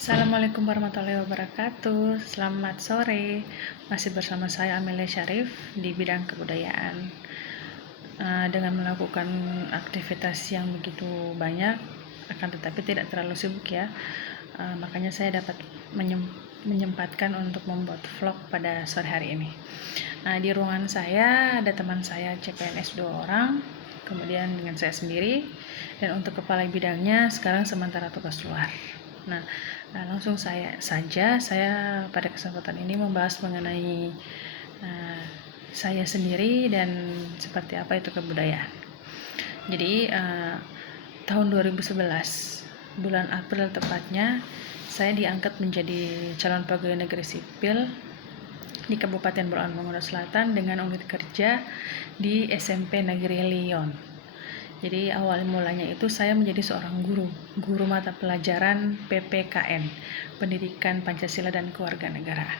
Assalamualaikum warahmatullahi wabarakatuh. Selamat sore. Masih bersama saya Amelia Syarif di bidang kebudayaan. Dengan melakukan aktivitas yang begitu banyak, akan tetapi tidak terlalu sibuk ya. Makanya saya dapat menyempatkan untuk membuat vlog pada sore hari ini. Di ruangan saya ada teman saya CPNS 2 orang, kemudian dengan saya sendiri, dan untuk kepala bidangnya sekarang sementara tugas luar. Langsung saya pada kesempatan ini membahas mengenai saya sendiri dan seperti apa itu kebudayaan. Jadi tahun 2011 bulan April tepatnya, saya diangkat menjadi calon pegawai negeri sipil di Kabupaten Bolaang Mongondo Selatan dengan unit kerja di SMP Negeri Leon. Jadi awal mulanya itu saya menjadi seorang guru mata pelajaran PPKN, Pendidikan Pancasila dan Kewarganegaraan.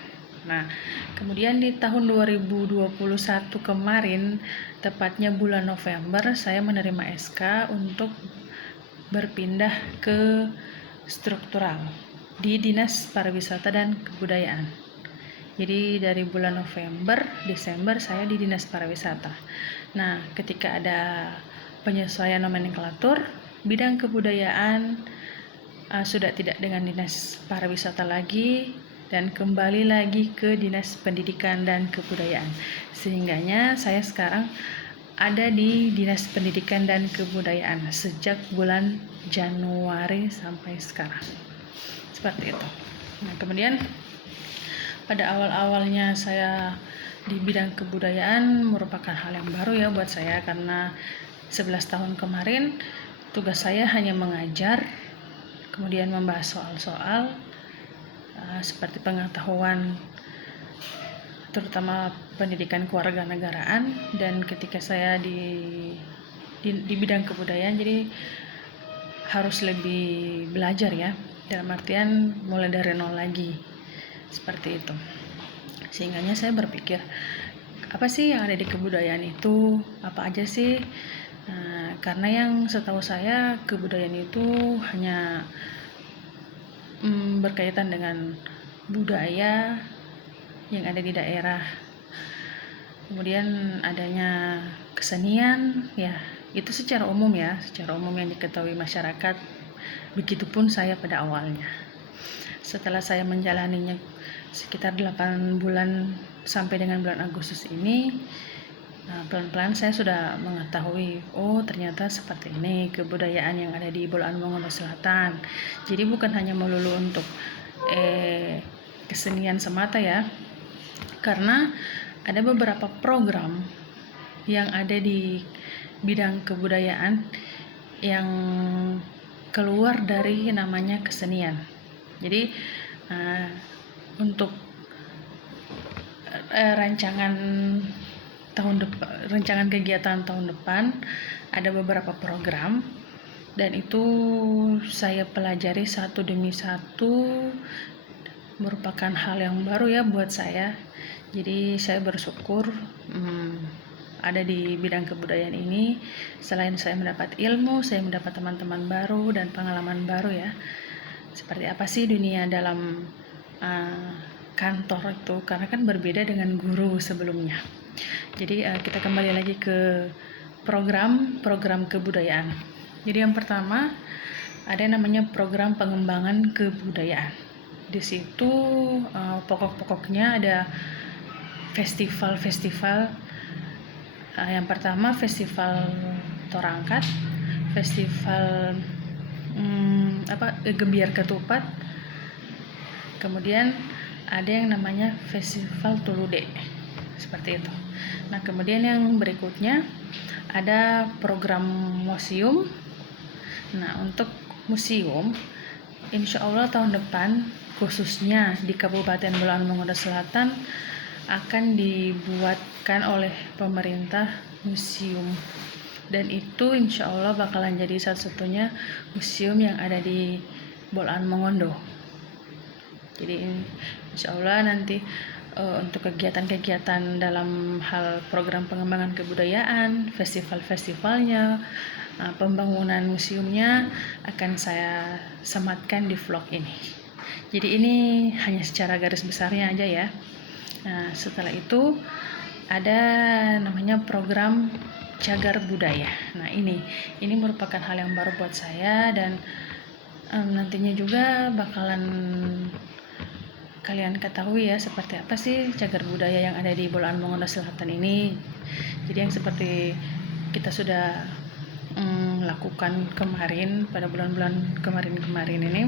Kemudian di tahun 2021 kemarin, tepatnya bulan November, saya menerima SK untuk berpindah ke struktural di Dinas Pariwisata dan Kebudayaan. Jadi dari bulan November, Desember saya di Dinas Pariwisata. Ketika ada penyesuaian nomenklatur, bidang kebudayaan sudah tidak dengan Dinas Pariwisata lagi dan kembali lagi ke Dinas Pendidikan dan Kebudayaan. Sehingganya saya sekarang ada di Dinas Pendidikan dan Kebudayaan sejak bulan Januari sampai sekarang. Seperti itu. Kemudian pada awal-awalnya saya di bidang kebudayaan merupakan hal yang baru ya buat saya, karena 11 tahun kemarin tugas saya hanya mengajar, kemudian membahas soal-soal seperti pengetahuan terutama pendidikan kewarganegaraan. Dan ketika saya di bidang kebudayaan, jadi harus lebih belajar ya, dalam artian mulai dari nol lagi, seperti itu. Sehingganya saya berpikir, apa sih yang ada di kebudayaan itu, apa aja sih? Karena yang setahu saya kebudayaan itu hanya berkaitan dengan budaya yang ada di daerah, kemudian adanya kesenian ya, itu secara umum yang diketahui masyarakat. Begitupun saya pada awalnya. Setelah saya menjalaninya sekitar 8 bulan sampai dengan bulan Agustus ini, pelan-pelan saya sudah mengetahui, ternyata seperti ini kebudayaan yang ada di Bolaang Mongondo Selatan. Jadi bukan hanya melulu untuk kesenian semata ya, karena ada beberapa program yang ada di bidang kebudayaan yang keluar dari namanya kesenian. Jadi untuk rancangan kegiatan tahun depan ada beberapa program, dan itu saya pelajari satu demi satu, merupakan hal yang baru ya buat saya. Jadi saya bersyukur ada di bidang kebudayaan ini. Selain saya mendapat ilmu, saya mendapat teman-teman baru dan pengalaman baru ya. Seperti apa sih dunia dalam kantor itu, karena kan berbeda dengan guru sebelumnya. Jadi kita kembali lagi ke program kebudayaan. Jadi yang pertama ada yang namanya program pengembangan kebudayaan. Di situ pokok-pokoknya ada festival. Yang pertama festival Torangkat, festival Gebiar Ketupat, kemudian ada yang namanya festival Tulude, seperti itu. Kemudian yang berikutnya ada program museum. Untuk museum, insya Allah tahun depan khususnya di Kabupaten Bolaang Mongondo Selatan akan dibuatkan oleh pemerintah museum, dan itu insya Allah bakalan jadi satu-satunya museum yang ada di Bolaang Mongondo. Jadi insya Allah nanti untuk kegiatan-kegiatan dalam hal program pengembangan kebudayaan, festival-festivalnya, pembangunan museumnya akan saya sematkan di vlog ini. Jadi ini hanya secara garis besarnya aja ya. Nah, setelah itu ada namanya program Cagar Budaya. Nah, ini merupakan hal yang baru buat saya, dan nantinya juga bakalan kalian ketahui ya seperti apa sih cagar budaya yang ada di Bolaan Mongondo Selatan ini. Jadi yang seperti kita sudah lakukan kemarin, pada bulan-bulan kemarin ini,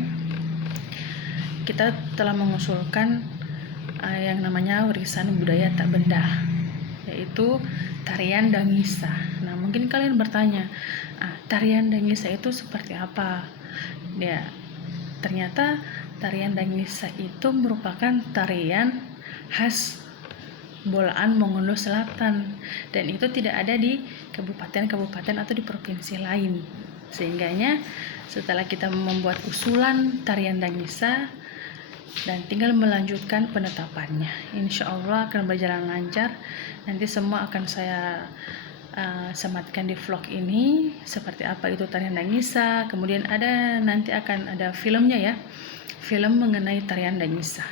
kita telah mengusulkan yang namanya warisan budaya tak benda, yaitu tarian Dangisa. Nah, mungkin kalian bertanya, tarian Dangisa itu seperti apa? Ya, ternyata tarian Dangisa itu merupakan tarian khas Bolaan Mongondo Selatan, dan itu tidak ada di kabupaten-kabupaten atau di provinsi lain. Sehingganya setelah kita membuat usulan tarian Dangisa dan tinggal melanjutkan penetapannya, insya Allah akan berjalan lancar. Nanti semua akan saya sematkan di vlog ini, seperti apa itu tarian Dangisa. Kemudian nanti akan ada filmnya ya, film mengenai tarian Dangisa.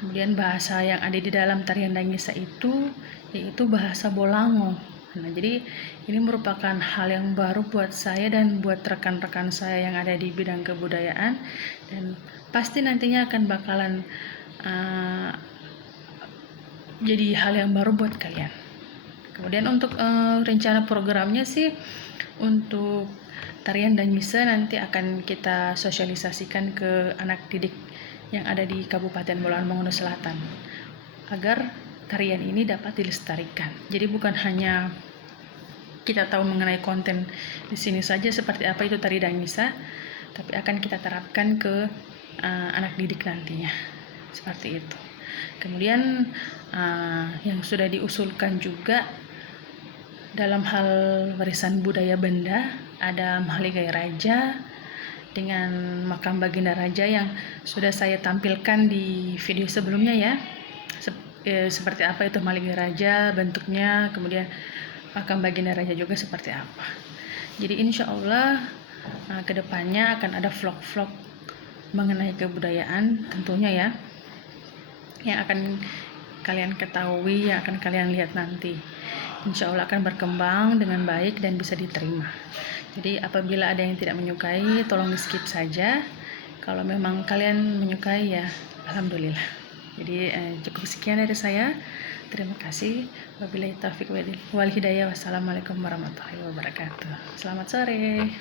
Kemudian bahasa yang ada di dalam tarian Dangisa itu yaitu bahasa Bolango. Nah, jadi ini merupakan hal yang baru buat saya dan buat rekan-rekan saya yang ada di bidang kebudayaan, dan pasti nantinya akan bakalan jadi hal yang baru buat kalian. Kemudian untuk rencana programnya sih, untuk tarian Dangisa nanti akan kita sosialisasikan ke anak didik yang ada di Kabupaten Bolaan Mongondo Selatan, agar tarian ini dapat dilestarikan. Jadi bukan hanya kita tahu mengenai konten di sini saja seperti apa itu tari Dangisa, tapi akan kita terapkan ke anak didik nantinya, seperti itu. Kemudian yang sudah diusulkan juga dalam hal warisan budaya benda, ada Mahligai Raja dengan makam Baginda Raja yang sudah saya tampilkan di video sebelumnya ya. Seperti apa itu Mahligai Raja bentuknya, kemudian makam Baginda Raja juga seperti apa. Jadi insya Allah kedepannya akan ada vlog-vlog mengenai kebudayaan tentunya ya, yang akan kalian ketahui, yang akan kalian lihat nanti. Insya Allah akan berkembang dengan baik dan bisa diterima. Jadi apabila ada yang tidak menyukai, tolong di skip saja. Kalau memang kalian menyukai ya alhamdulillah. Jadi cukup sekian dari saya. Terima kasih. Wabillahi taufiq wal hidayah. Wassalamualaikum warahmatullahi wabarakatuh. Selamat sore.